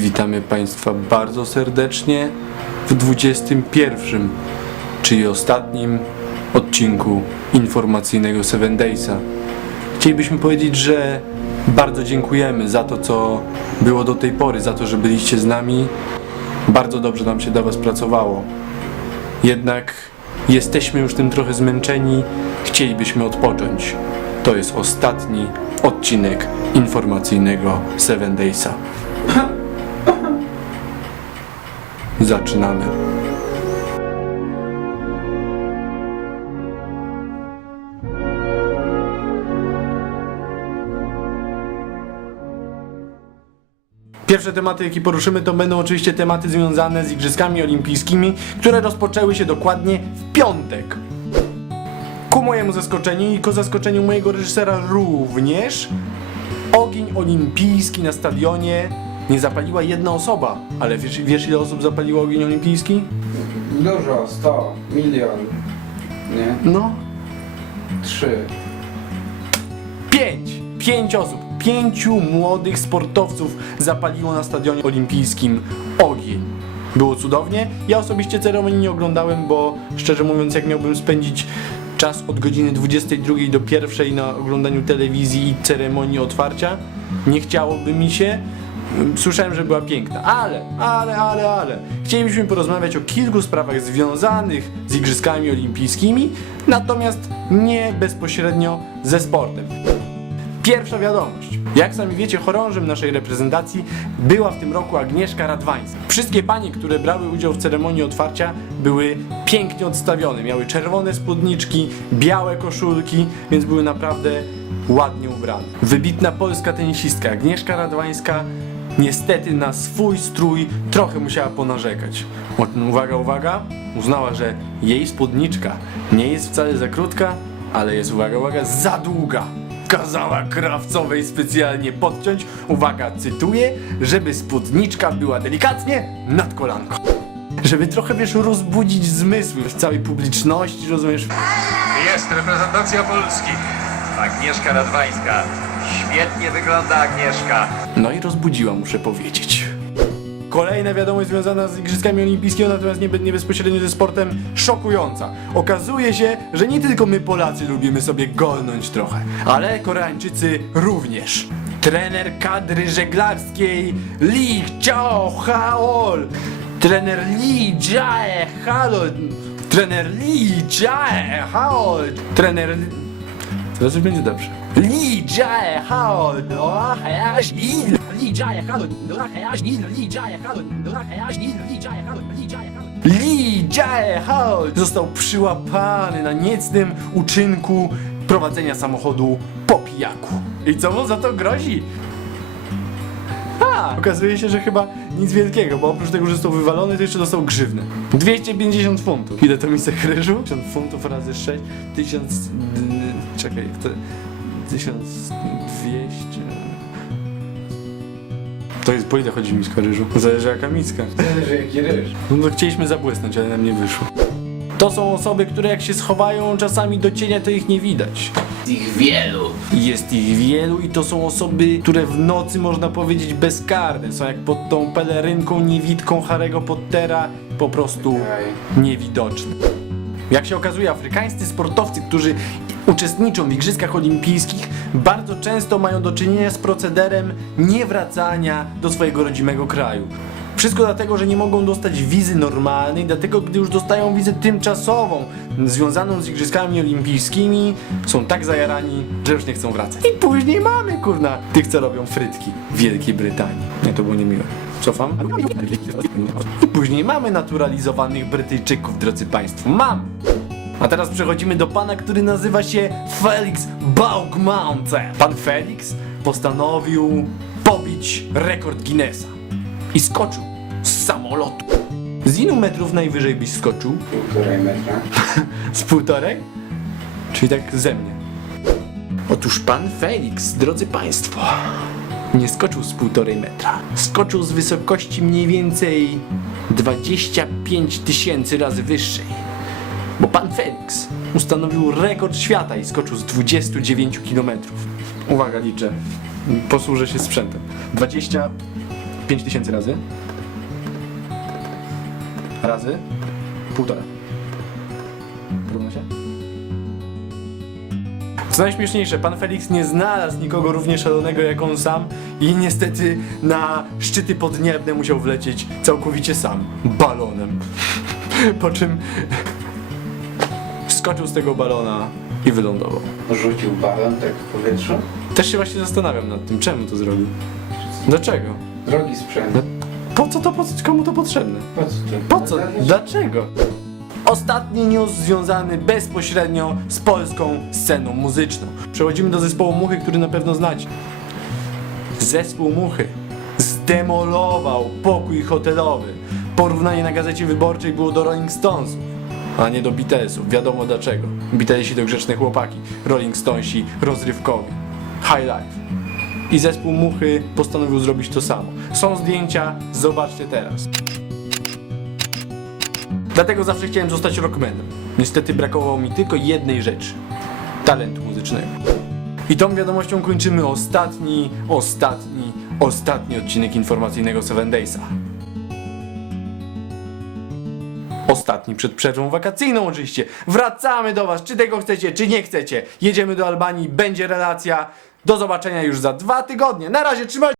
witamy Państwa bardzo serdecznie w 21, czyli ostatnim odcinku informacyjnego Seven Daysa. Chcielibyśmy powiedzieć, że bardzo dziękujemy za to, co było do tej pory, za to, że byliście z nami. Bardzo dobrze nam się dla Was pracowało. Jednak jesteśmy już tym trochę zmęczeni, chcielibyśmy odpocząć. To jest ostatni odcinek informacyjnego Seven Daysa. Zaczynamy. Pierwsze tematy, jakie poruszymy, to będą oczywiście tematy związane z Igrzyskami Olimpijskimi, które rozpoczęły się dokładnie w piątek. Ku mojemu zaskoczeniu i ku zaskoczeniu mojego reżysera również, ogień olimpijski na stadionie nie zapaliła jedna osoba. Ale wiesz, wiesz ile osób zapaliło ogień olimpijski? Dużo, 100, milion, nie? No, Trzy. Pięć! Pięć osób, pięciu młodych sportowców zapaliło na stadionie olimpijskim ogień. Było cudownie. Ja osobiście ceremonii nie oglądałem, bo szczerze mówiąc, jak miałbym spędzić czas od godziny 22 do 1 na oglądaniu telewizji i ceremonii otwarcia, nie chciałoby mi się. Słyszałem, że była piękna, ale, ale, ale, ale. Chcielibyśmy porozmawiać o kilku sprawach związanych z Igrzyskami Olimpijskimi, natomiast nie bezpośrednio ze sportem. Pierwsza wiadomość. Jak sami wiecie, chorążym naszej reprezentacji była w tym roku Agnieszka Radwańska. Wszystkie panie, które brały udział w ceremonii otwarcia, były pięknie odstawione. Miały czerwone spódniczki, białe koszulki, więc były naprawdę ładnie ubrane. Wybitna polska tenisistka Agnieszka Radwańska niestety na swój strój trochę musiała ponarzekać. Uwaga, uwaga, uznała, że jej spódniczka nie jest wcale za krótka, ale jest, uwaga, uwaga, za długa. Kazała krawcowej specjalnie podciąć, uwaga, cytuję, żeby spódniczka była delikatnie nad kolanką. Żeby trochę, wiesz, rozbudzić zmysły w całej publiczności, rozumiesz? Jest reprezentacja Polski. Agnieszka Radwańska. Świetnie wygląda Agnieszka. No i rozbudziła, muszę powiedzieć. Kolejna wiadomość związana z Igrzyskami Olimpijskimi, natomiast nie, nie bezpośrednio ze sportem, szokująca. Okazuje się, że nie tylko my Polacy lubimy sobie golnąć trochę, ale Koreańczycy również. Trener kadry żeglarskiej Lee Chao Haol, trener Lee Jae Haol, trener Lee Jae Haol, trener Teraz już będzie dobrze. Li Jae Hao no Hayash Il Li Jae Hao no Hayash Il Li Jae Hao no Hayash Il Li Jae Hao Li Jae Hao Li Jae Hao został przyłapany na niecnym uczynku prowadzenia samochodu po pijaku. I co mu za to grozi? A, okazuje się, że chyba nic wielkiego, bo oprócz tego, że został wywalony, to jeszcze dostał grzywnę. 250 funtów. Ile to misek ryżu? 1000 funtów razy 6, 1000... d- Czekaj, to... 1200... To jest, po ile chodzi miska ryżu? Zależy jaka miska. Zależy jaki ryż. No to chcieliśmy zabłysnąć, ale nam nie wyszło. To są osoby, które jak się schowają czasami do cienia, to ich nie widać. Ich wielu. Jest ich wielu i to są osoby, które w nocy można powiedzieć bezkarne. Są jak pod tą pelerynką niewidką Harry'ego Pottera, po prostu niewidoczne. Jak się okazuje, afrykańscy sportowcy, którzy uczestniczą w Igrzyskach Olimpijskich, bardzo często mają do czynienia z procederem niewracania do swojego rodzimego kraju. Wszystko dlatego, że nie mogą dostać wizy normalnej, dlatego gdy już dostają wizę tymczasową związaną z Igrzyskami Olimpijskimi, są tak zajarani, że już nie chcą wracać. I później mamy, kurna, tych, co robią frytki w Wielkiej Brytanii. Nie, to było niemiłe. Cofam. I później mamy naturalizowanych Brytyjczyków, drodzy Państwo. Mam! A teraz przechodzimy do pana, który nazywa się Felix Baugmountain. Pan Felix postanowił pobić rekord Guinnessa i skoczył z samolotu. Z ilu metrów najwyżej byś skoczył? Półtorej metra. Z półtorej? Czyli tak ze mnie. Otóż pan Felix, drodzy państwo, nie skoczył z półtorej metra. Skoczył z wysokości mniej więcej 25 tysięcy razy wyższej. Bo pan Felix ustanowił rekord świata i skoczył z 29 km. Uwaga, liczę. Posłużę się sprzętem. 25 5000 razy. Razy. Półtora. Równa się? Co najśmieszniejsze, pan Felix nie znalazł nikogo równie szalonego jak on sam i niestety na szczyty podniebne musiał wlecieć całkowicie sam, balonem. Po czym skoczył z tego balona i wylądował. Rzucił balon tak w powietrzu. Też się właśnie zastanawiam nad tym, czemu to zrobił. Dlaczego? Drogi sprzęt. Po co to, po, komu to potrzebne? Po co to? Po co? Dlaczego? Dlaczego? Ostatni news związany bezpośrednio z polską sceną muzyczną. Przechodzimy do zespołu Muchy, który na pewno znacie. Zespół Muchy zdemolował pokój hotelowy. Porównanie na gazecie wyborczej było do Rolling Stonesów, a nie do Beatlesów. Wiadomo dlaczego. Beatlesi to grzeczne chłopaki, Rolling Stonesi rozrywkowi. High Life. I zespół Muchy postanowił zrobić to samo. Są zdjęcia, zobaczcie teraz. Dlatego zawsze chciałem zostać rockmanem. Niestety brakowało mi tylko jednej rzeczy. Talentu muzycznego. I tą wiadomością kończymy ostatni, ostatni, ostatni odcinek informacyjnego Seven Daysa. Ostatni przed przerwą wakacyjną oczywiście. Wracamy do Was, czy tego chcecie, czy nie chcecie. Jedziemy do Albanii, będzie relacja. Do zobaczenia już za dwa tygodnie. Na razie, trzymajcie